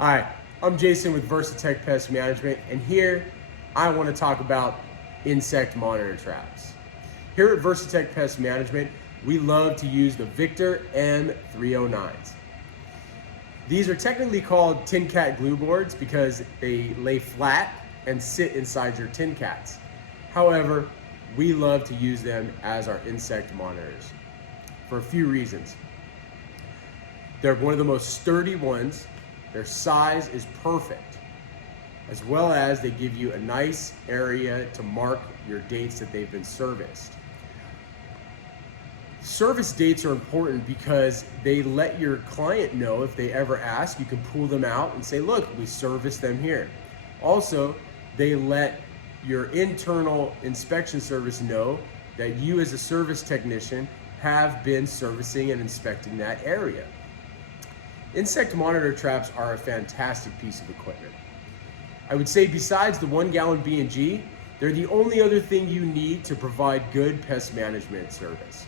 Hi, I'm Jason with Versatech Pest Management, and here I want to talk about insect monitor traps. Here at Versatech Pest Management, we love to use the Victor M309s. These are technically called tin cat glue boards because they lay flat and sit inside your tin cats. However, we love to use them as our insect monitors for a few reasons. They're one of the most sturdy ones. Their size is perfect, as well as they give you a nice area to mark your dates that they've been serviced. Service dates are important because they let your client know if they ever ask. You can pull them out and say, look, we serviced them here. Also, they let your internal inspection service know that you as a service technician have been servicing and inspecting that area. Insect monitor traps are a fantastic piece of equipment. I would say besides the 1 gallon B&G, they're the only other thing you need to provide good pest management service.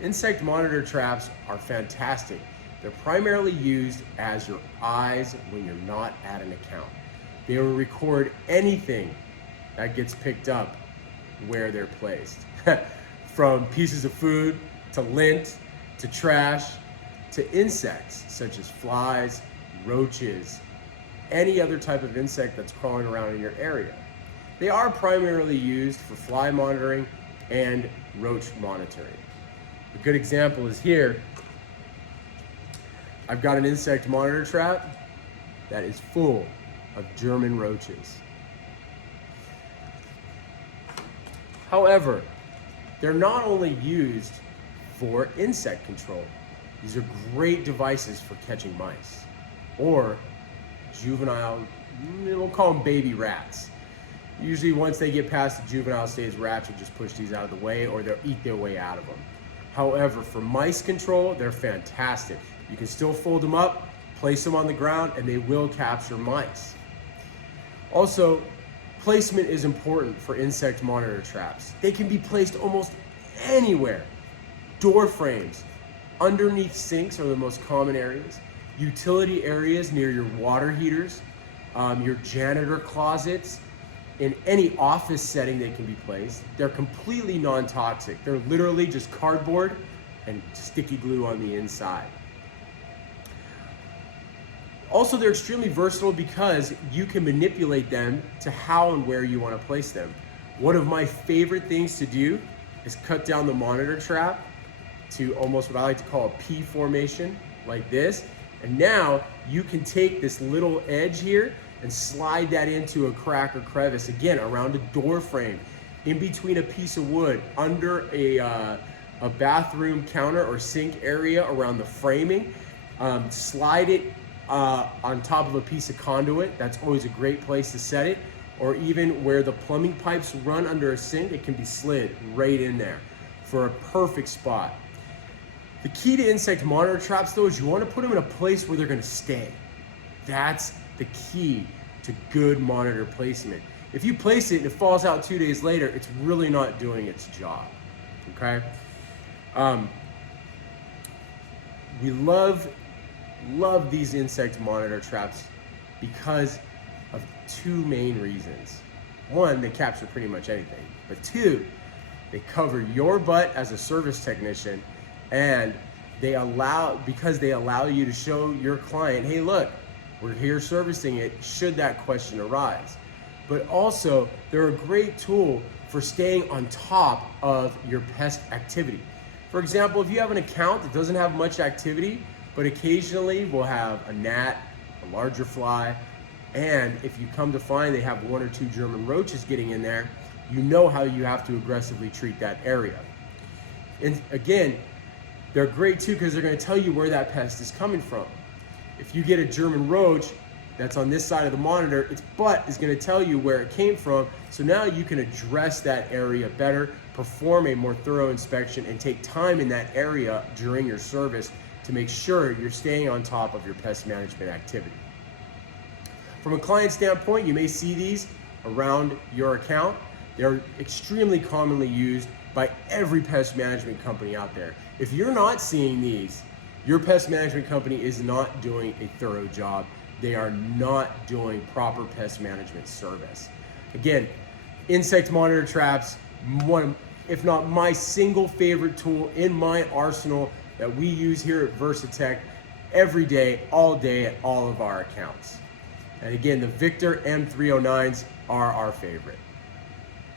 Insect monitor traps are fantastic. They're primarily used as your eyes when you're not at an account. They will record anything that gets picked up where they're placed. From pieces of food, to lint, to trash, to insects such as flies, roaches, any other type of insect that's crawling around in your area. They are primarily used for fly monitoring and roach monitoring. A good example is here. I've got an insect monitor trap that is full of German roaches. However, they're not only used for insect control. These are great devices for catching mice or juvenile, we'll call them baby rats. Usually once they get past the juvenile stage, rats will just push these out of the way or they'll eat their way out of them. However, for mice control, they're fantastic. You can still fold them up, place them on the ground, and they will capture mice. Also, placement is important for insect monitor traps. They can be placed almost anywhere. Door frames, underneath sinks are the most common areas. Utility areas near your water heaters, your janitor closets, in any office setting they can be placed. They're completely non-toxic. They're literally just cardboard and sticky glue on the inside. Also, they're extremely versatile because you can manipulate them to how and where you want to place them. One of my favorite things to do is cut down the monitor trap to almost what I like to call a P formation, like this. And now you can take this little edge here and slide that into a crack or crevice, again, around a door frame, in between a piece of wood, under a bathroom counter or sink area around the framing. Slide it on top of a piece of conduit. That's always a great place to set it. Or even where the plumbing pipes run under a sink, it can be slid right in there for a perfect spot. The key to insect monitor traps though is you want to put them in a place where they're going to stay. That's the key to good monitor placement. If you place it and it falls out 2 days later, it's really not doing its job, okay? We love these insect monitor traps because of two main reasons. One, they capture pretty much anything, but two, they cover your butt as a service technician, and because they allow you to show your client, hey, look, we're here servicing it, should that question arise. But also, they're a great tool for staying on top of your pest activity. For example, if you have an account that doesn't have much activity, but occasionally will have a gnat, a larger fly, and if you come to find they have 1 or 2 German roaches getting in there, you know how you have to aggressively treat that area. And again, they're great too because they're going to tell you where that pest is coming from. If you get a German roach that's on this side of the monitor, its butt is going to tell you where it came from. So now you can address that area better, perform a more thorough inspection, and take time in that area during your service to make sure you're staying on top of your pest management activity. From a client standpoint, you may see these around your account. They're extremely commonly used by every pest management company out there. If you're not seeing these your pest management company is not doing a thorough job. They are not doing proper pest management service. Again, insect monitor traps, one, if not my single favorite tool in my arsenal that we use here at Versatech every day, all day at all of our accounts. And again, the Victor M309s are our favorite.